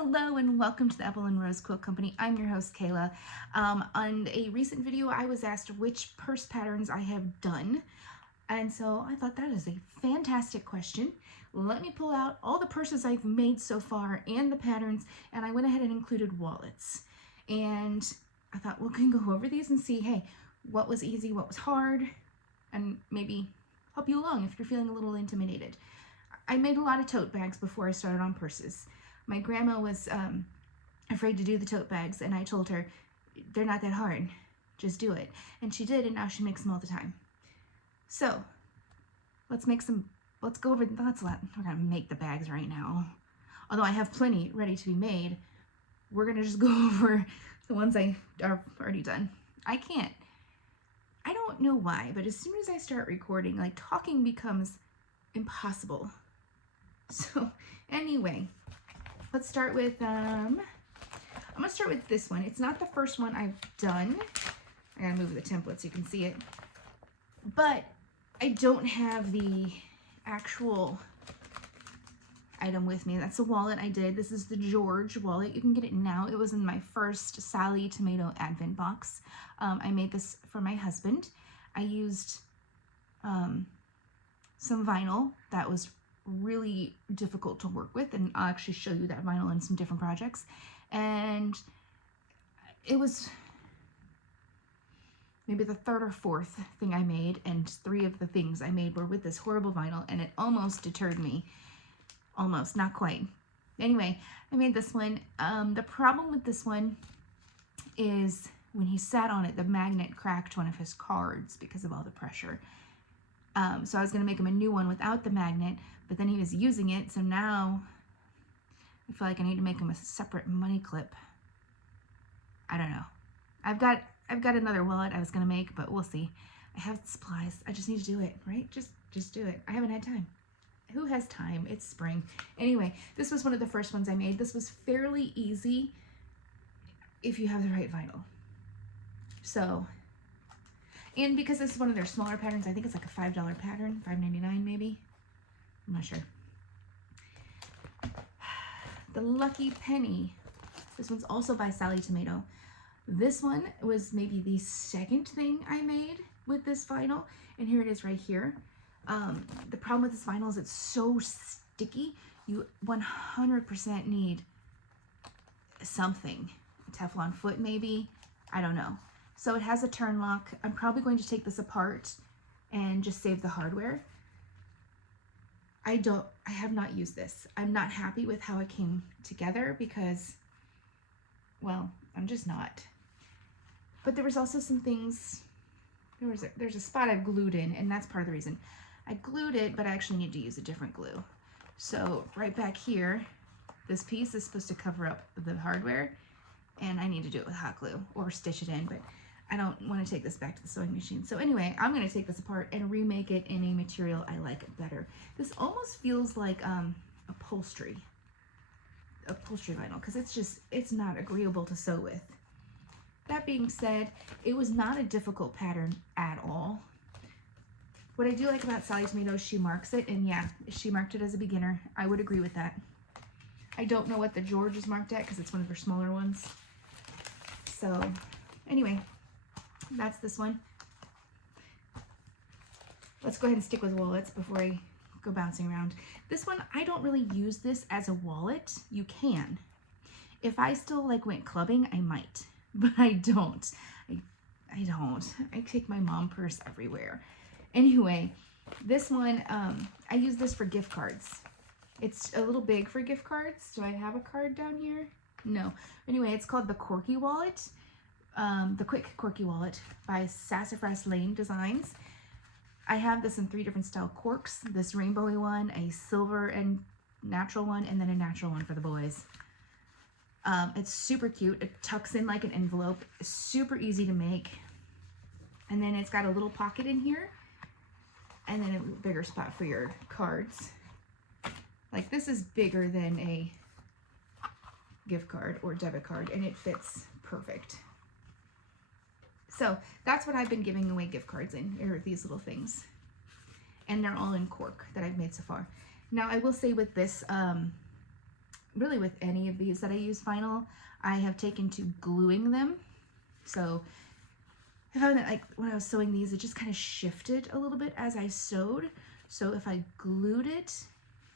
Hello and welcome to the Apple and Rose Quilt Company. I'm your host Kayla. On a recent video I was asked which purse patterns I have done, and so I thought that is a fantastic question. Let me pull out all the purses I've made so far and the patterns, and I went ahead and included wallets. And I thought we can go over these and see, hey, what was easy, what was hard, and maybe help you along if you're feeling a little intimidated. I made a lot of tote bags before I started on purses. My grandma was afraid to do the tote bags, and I told her, they're not that hard, just do it. And she did, and now she makes them all the time. So, let's go over, we're gonna make the bags right now. Although I have plenty ready to be made, we're gonna just go over the ones I are already done. I don't know why, but as soon as I start recording, like, talking becomes impossible. So, anyway, let's start with, I'm gonna start with this one. It's not the first one I've done. I gotta move the template so you can see it. But I don't have the actual item with me. That's a wallet I did. This is the George wallet. You can get it now. It was in my first Sally Tomato Advent box. I made this for my husband. I used some vinyl that was really difficult to work with, and I'll actually show you that vinyl in some different projects. And it was maybe the third or fourth thing I made, and 3 of the things I made were with this horrible vinyl, and it almost deterred me. Almost, not quite. Anyway, I made this one. The problem with this one is when he sat on it, the magnet cracked one of his cards because of all the pressure. So I was going to make him a new one without the magnet, but then he was using it, so now I feel like I need to make him a separate money clip. I don't know. I've got another wallet I was going to make, but we'll see. I have supplies. I just need to do it, right? Just do it. I haven't had time. Who has time? It's spring. Anyway, this was one of the first ones I made. This was fairly easy if you have the right vinyl. So, and because this is one of their smaller patterns, I think it's like a $5 pattern, $5.99 maybe. I'm not sure. The Lucky Penny. This one's also by Sally Tomato. This one was maybe the second thing I made with this vinyl, and here it is right here. The problem with this vinyl is it's so sticky. You 100% need something. A Teflon foot maybe, I don't know. So it has a turn lock. I'm probably going to take this apart and just save the hardware. I have not used this. I'm not happy with how it came together because, well, I'm just not. But there was also some things, there's a spot I've glued in, and that's part of the reason. I glued it, but I actually need to use a different glue. So right back here, this piece is supposed to cover up the hardware, and I need to do it with hot glue or stitch it in, but I don't want to take this back to the sewing machine. So anyway, I'm going to take this apart and remake it in a material I like better. This almost feels like upholstery vinyl, because it's not agreeable to sew with. That being said, it was not a difficult pattern at all. What I do like about Sally Tomato is she marks it, and yeah, she marked it as a beginner. I would agree with that. I don't know what the George is marked at because it's one of her smaller ones. So anyway, that's this one. Let's go ahead and stick with wallets before I go bouncing around. This one, I don't really use this as a wallet. You can. If I still went clubbing, I might, but I don't. I don't. I take my mom purse everywhere. Anyway, this one, I use this for gift cards. It's a little big for gift cards. Do I have a card down here? No. Anyway, it's called the Corky Wallet. The Quick Corky Wallet by Sassafras Lane Designs. I have this in 3 different style corks. This rainbowy one, a silver and natural one, and then a natural one for the boys. It's super cute. It tucks in like an envelope. It's super easy to make. And then it's got a little pocket in here, and then a bigger spot for your cards. Like, this is bigger than a gift card or debit card, and it fits perfect. So that's what I've been giving away gift cards in, are these little things. And they're all in cork that I've made so far. Now I will say with this really with any of these that I use vinyl, I have taken to gluing them. So I found that like when I was sewing these, it just kind of shifted a little bit as I sewed. So if I glued it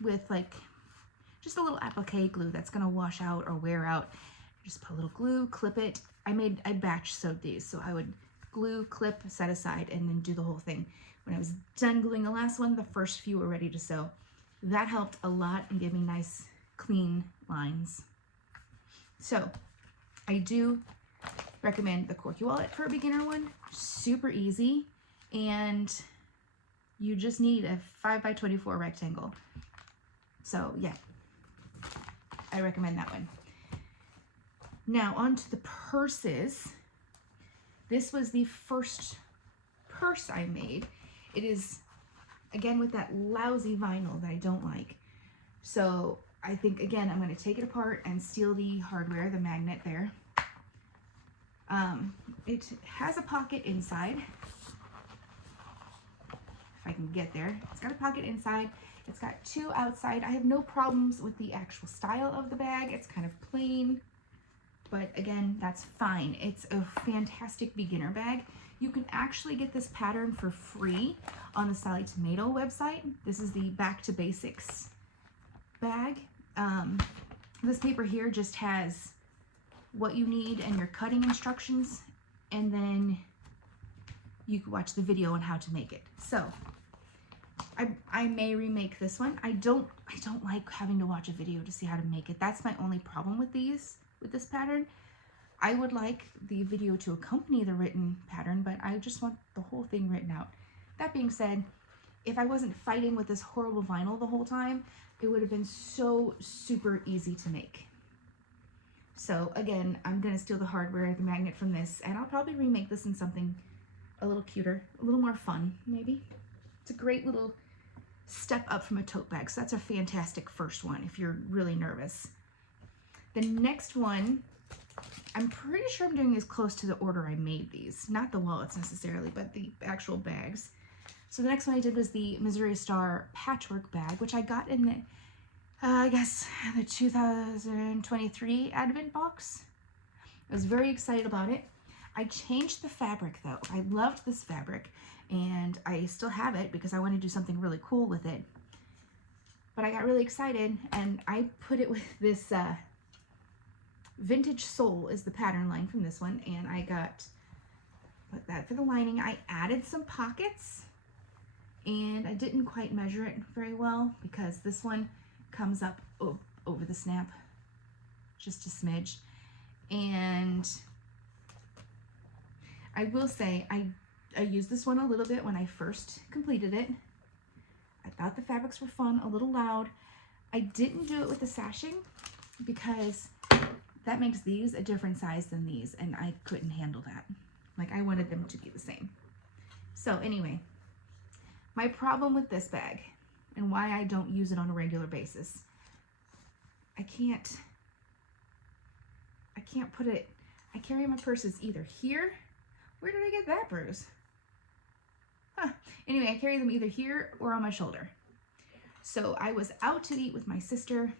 with like just a little applique glue that's gonna wash out or wear out, just put a little glue, clip it. I batch sewed these, so I would glue, clip, set aside, and then do the whole thing. When I was done gluing the last one, the first few were ready to sew. That helped a lot and gave me nice, clean lines. So I do recommend the Corky Wallet for a beginner one. Super easy, and you just need a 5x24 rectangle. So yeah, I recommend that one. Now on to the purses. This was the first purse I made. It is, again, with that lousy vinyl that I don't like. So I think, again, I'm going to take it apart and steal the hardware, the magnet there. It has a pocket inside. If I can get there. It's got a pocket inside. It's got two outside. I have no problems with the actual style of the bag. It's kind of plain, but again, that's fine. It's a fantastic beginner bag. You can actually get this pattern for free on the Sally Tomato website. This is the Back to Basics bag. This paper here just has what you need and your cutting instructions, and then you can watch the video on how to make it. So I may remake this one. I don't like having to watch a video to see how to make it. That's my only problem with this pattern. I would like the video to accompany the written pattern, but I just want the whole thing written out. That being said, if I wasn't fighting with this horrible vinyl the whole time, it would have been so super easy to make. So again, I'm gonna steal the hardware, the magnet from this, and I'll probably remake this in something a little cuter, a little more fun, maybe. It's a great little step up from a tote bag, so that's a fantastic first one if you're really nervous. The next one, I'm pretty sure I'm doing as close to the order I made these. Not the wallets necessarily, but the actual bags. So the next one I did was the Missouri Star patchwork bag, which I got in the, I guess, the 2023 Advent box. I was very excited about it. I changed the fabric though. I loved this fabric, and I still have it because I want to do something really cool with it. But I got really excited, and I put it with this Vintage Soul is the pattern line from this one, and I put that for the lining. I added some pockets, and I didn't quite measure it very well because this one comes up over the snap just a smidge. And I will say I used this one a little bit when I first completed it. I thought the fabrics were fun, a little loud. I didn't do it with the sashing because that makes these a different size than these, and I couldn't handle that. Like, I wanted them to be the same. So anyway, my problem with this bag and why I don't use it on a regular basis, I can't put it, I carry my purses either here. Where did I get that bruise? Huh. Anyway, I carry them either here or on my shoulder. So I was out to eat with my sister,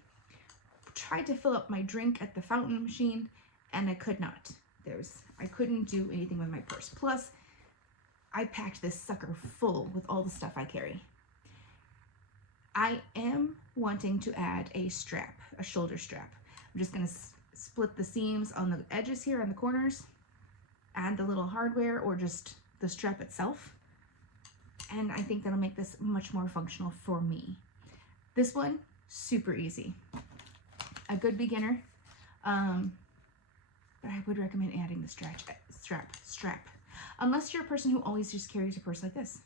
tried to fill up my drink at the fountain machine, and I could not. I couldn't do anything with my purse. Plus, I packed this sucker full with all the stuff I carry. I am wanting to add a strap, a shoulder strap. I'm just gonna split the seams on the edges here on the corners, add the little hardware or just the strap itself. And I think that'll make this much more functional for me. This one, super easy. A good beginner, but I would recommend adding the strap, unless you're a person who always just carries a purse like this.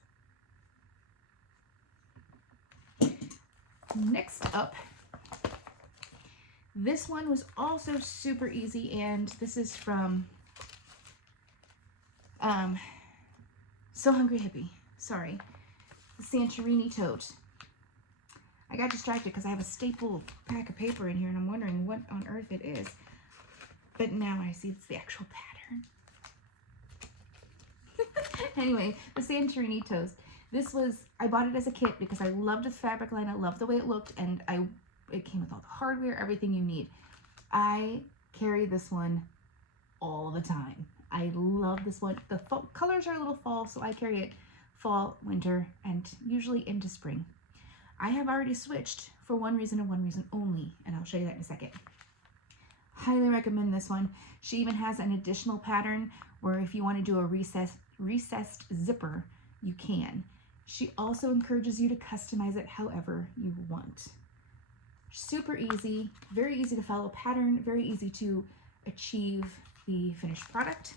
Next up, this one was also super easy, and this is from So Hungry Hippie, sorry, the Santorini tote. I got distracted because I have a staple pack of paper in here, and I'm wondering what on earth it is. But now I see it's the actual pattern. Anyway, the Santorini toast. This was, I bought it as a kit because I loved the fabric line. I loved the way it looked, and I It came with all the hardware, everything you need. I carry this one all the time. I love this one. The colors are a little fall, so I carry it fall, winter, and usually into spring. I have already switched for one reason and one reason only, and I'll show you that in a second. Highly recommend this one. She even has an additional pattern where if you want to do a recessed zipper, you can. She also encourages you to customize it however you want. Super easy, very easy to follow pattern, very easy to achieve the finished product.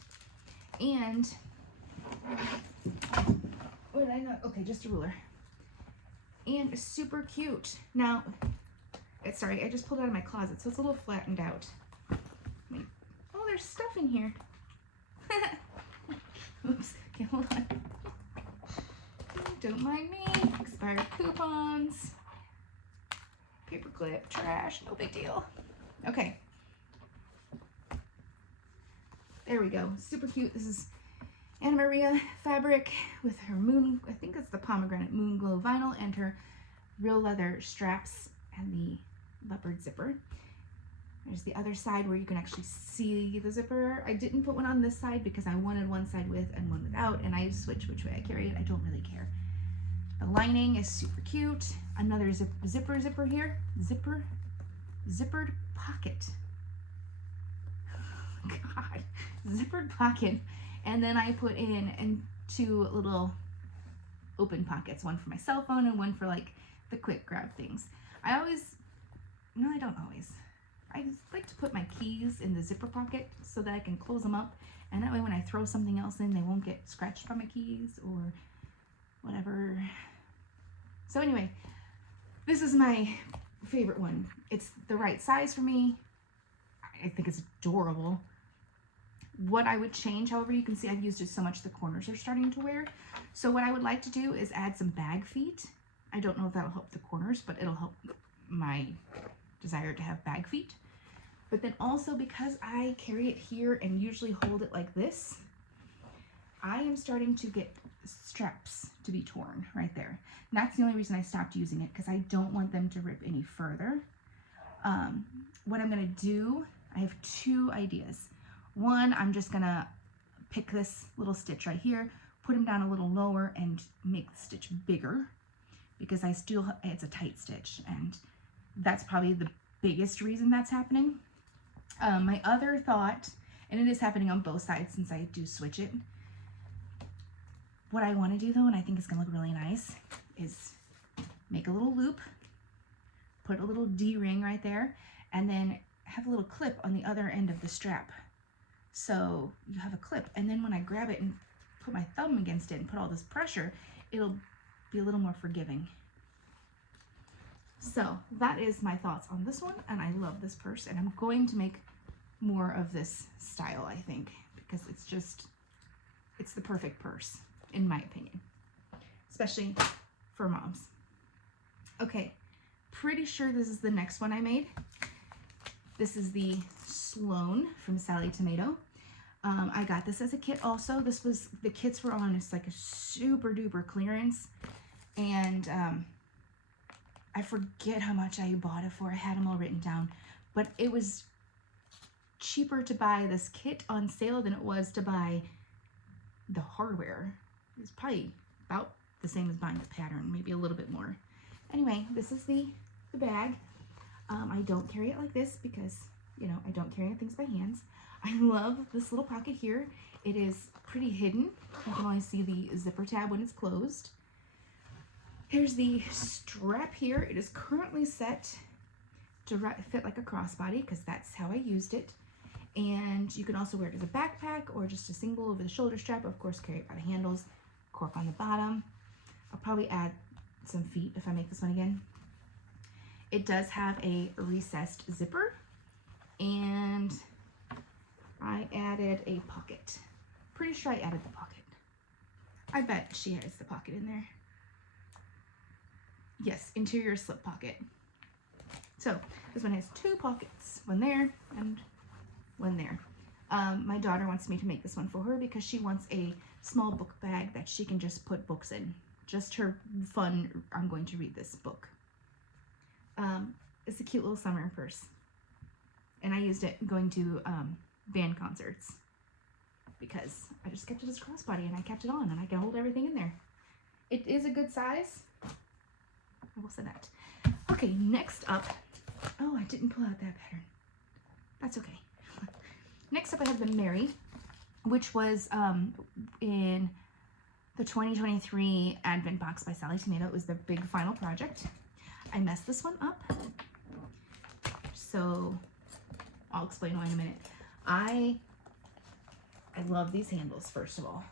And what did I know? Okay, just a ruler. And super cute. Now, sorry, I just pulled it out of my closet, so it's a little flattened out. Oh, there's stuff in here. Oops, okay, hold on. Don't mind me. Expired coupons. Paperclip, trash, no big deal. Okay. There we go. Super cute. This is Anna Maria fabric with her moon, I think it's the pomegranate moon glow vinyl, and her real leather straps and the leopard zipper. There's the other side where you can actually see the zipper. I didn't put one on this side because I wanted one side with and one without, and I switch which way I carry it. I don't really care. The lining is super cute. Another zipper here. Zippered pocket. God, zippered pocket. And then I put in two little open pockets, one for my cell phone and one for like the quick grab things. I don't always. I like to put my keys in the zipper pocket so that I can close them up, and that way when I throw something else in, they won't get scratched by my keys or whatever. So anyway, this is my favorite one. It's the right size for me. I think it's adorable. What I would change, however, you can see I've used it so much the corners are starting to wear. So what I would like to do is add some bag feet. I don't know if that'll help the corners, but it'll help my desire to have bag feet. But then also, because I carry it here and usually hold it like this, I am starting to get straps to be torn right there. And that's the only reason I stopped using it, because I don't want them to rip any further. What I'm gonna do, I have two ideas. One, I'm just gonna pick this little stitch right here, put them down a little lower and make the stitch bigger, because it's a tight stitch, and that's probably the biggest reason that's happening. My other thought, and it is happening on both sides since I do switch it, what I want to do though, and I think it's gonna look really nice, is make a little loop, put a little D-ring right there, and then have a little clip on the other end of the strap. So you have a clip, and then when I grab it and put my thumb against it and put all this pressure, it'll be a little more forgiving. So that is my thoughts on this one, and I love this purse, and I'm going to make more of this style, I think, because it's the perfect purse, in my opinion, especially for moms. Okay, pretty sure this is the next one I made. This is the Sloan from Sally Tomato. I got this as a kit also. The kits were on, it's like a super duper clearance, and I forget how much I bought it for. I had them all written down, but it was cheaper to buy this kit on sale than it was to buy the hardware. It was probably about the same as buying the pattern, maybe a little bit more. Anyway, this is the bag. I don't carry it like this because, you know, I don't carry things by hands. I love this little pocket here. It is pretty hidden. You can only see the zipper tab when it's closed. Here's the strap here. It is currently set to fit like a crossbody because that's how I used it. And you can also wear it as a backpack or just a single over the shoulder strap. Of course, carry it by the handles, cork on the bottom. I'll probably add some feet if I make this one again. It does have a recessed zipper, and I added a pocket. Pretty sure I added the pocket. I bet she has the pocket in there. Yes, interior slip pocket. So this one has two pockets, one there and one there. My daughter wants me to make this one for her because she wants a small book bag that she can just put books in. Just her fun, I'm going to read this book. It's a cute little summer purse. And I used it going to band concerts because I just kept it as a crossbody and I kept it on and I can hold everything in there. It is a good size. I will say that. Okay, next up. Oh, I didn't pull out that pattern. That's okay. Next up I have the Mary, which was in the 2023 Advent box by Sally Tomato. It was the big final project. I messed this one up. So I'll explain why in a minute. I love these handles, first of all.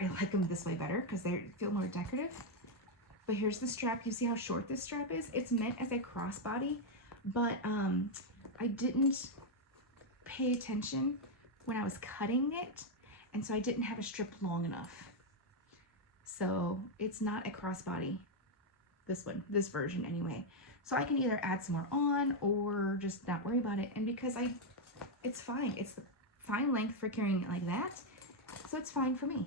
I like them this way better because they feel more decorative. But here's the strap. You see how short this strap is? It's meant as a crossbody, but I didn't pay attention when I was cutting it, and so I didn't have a strip long enough. So it's not a crossbody, this one, this version anyway. So I can either add some more on or just not worry about it. And because it's fine. It's the fine length for carrying it like that. So it's fine for me.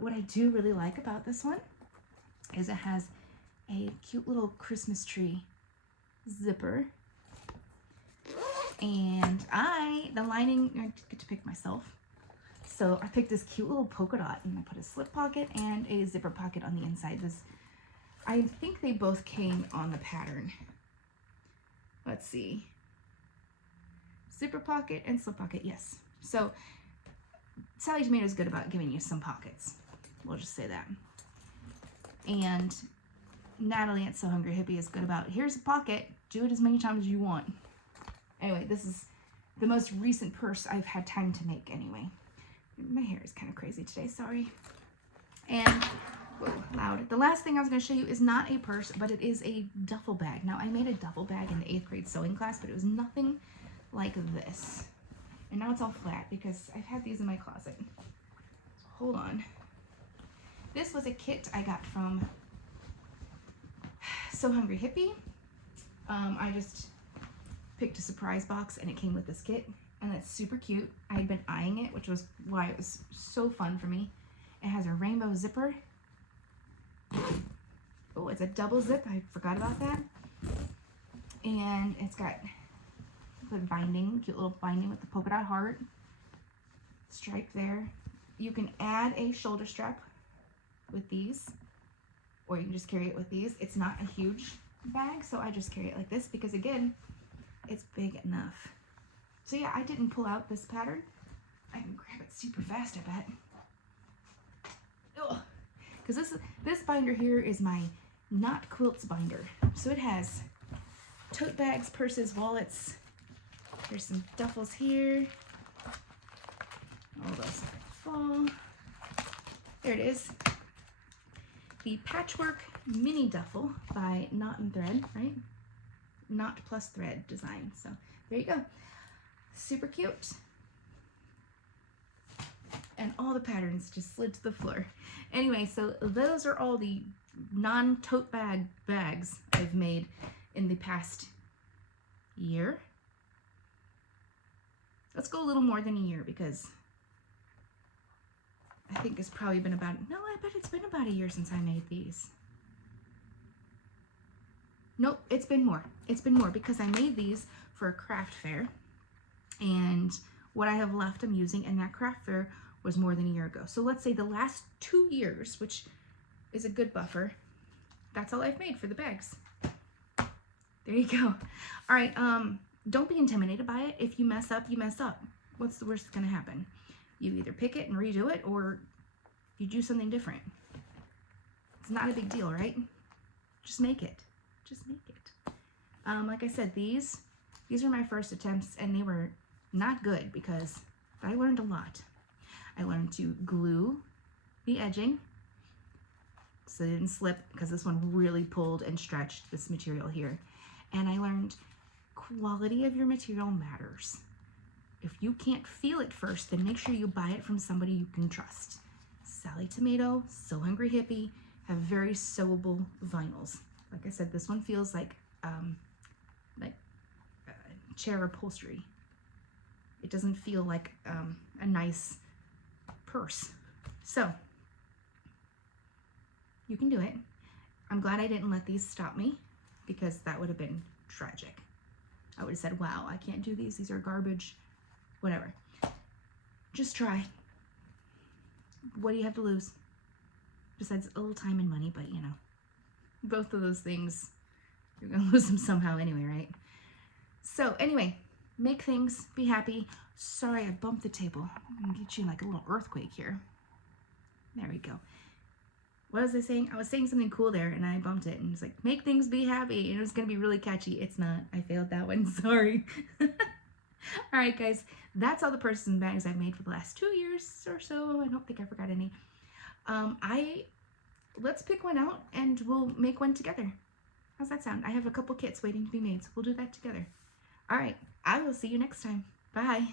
What I do really like about this one is it has a cute little Christmas tree zipper. And the lining, I get to pick myself. So I picked this cute little polka dot and I put a slip pocket and a zipper pocket on the inside. I think they both came on the pattern. Let's see. Zipper pocket and slip pocket, yes. So Sally Tomato is good about giving you some pockets. We'll just say that. And Natalie at So Hungry Hippie is good about, here's a pocket, do it as many times as you want. Anyway, this is the most recent purse I've had time to make anyway. My hair is kind of crazy today, sorry. And, whoa, loud. The last thing I was going to show you is not a purse, but it is a duffel bag. Now, I made a duffel bag in the 8th grade sewing class, but it was nothing like this. And now it's all flat because I've had these in my closet. So hold on. This was a kit I got from So Hungry Hippie. I just picked a surprise box and it came with this kit. And it's super cute. I had been eyeing it, which was why it was so fun for me. It has a rainbow zipper. Oh, it's a double zip. I forgot about that. And it's got good binding, cute little binding with the polka dot heart stripe there. You can add a shoulder strap with these, or you can just carry it with these. It's not a huge bag, so I just carry it like this because, again, it's big enough. So yeah, I didn't pull out this pattern. I can grab it super fast, I bet. Because this binder here is my Not Quilts binder. So it has tote bags, purses, wallets. There's some duffels here. All those fall. There it is. The Patchwork Mini Duffel by Knot and Thread, right? Knot plus thread design. So there you go. Super cute. And all the patterns just slid to the floor. Anyway, so those are all the non-tote bags I've made in the past year. Let's go a little more than a year because I think it's probably been about, no, I bet it's been about a year since I made these. Nope, it's been more. It's been more because I made these for a craft fair. And what I have left I'm using in that craft fair was more than a year ago. So let's say the last 2 years, which is a good buffer, that's all I've made for the bags. There you go. All right, don't be intimidated by it. If you mess up, you mess up. What's the worst that's gonna happen? You either pick it and redo it, or you do something different. It's not a big deal, right? Just make it. Just make it. Like I said, these were my first attempts, and they were not good because I learned a lot. I learned to glue the edging so it didn't slip, because this one really pulled and stretched this material here. And I learned quality of your material matters. If you can't feel it first, then make sure you buy it from somebody you can trust. Sally Tomato, So Hungry Hippie have very sewable vinyls. Like I said, this one feels like chair upholstery. It doesn't feel like a nice purse. So you can do it. I'm glad I didn't let these stop me, because that would have been tragic. I would have said, wow, I can't do these. These are garbage. Whatever. Just try. What do you have to lose? Besides a little time and money, but you know, both of those things, you're going to lose them somehow anyway, right? So anyway, make things, be happy. Sorry, I bumped the table. I'm going to get you like a little earthquake here. There we go. What was I saying? I was saying something cool there and I bumped it, and it's like, make things, be happy. And it was going to be really catchy. It's not. I failed that one. Sorry. All right, guys. That's all the purses and bags I've made for the last 2 years or so. I don't think I forgot any. Let's pick one out and we'll make one together. How's that sound? I have a couple kits waiting to be made, so we'll do that together. All right. I will see you next time. Bye.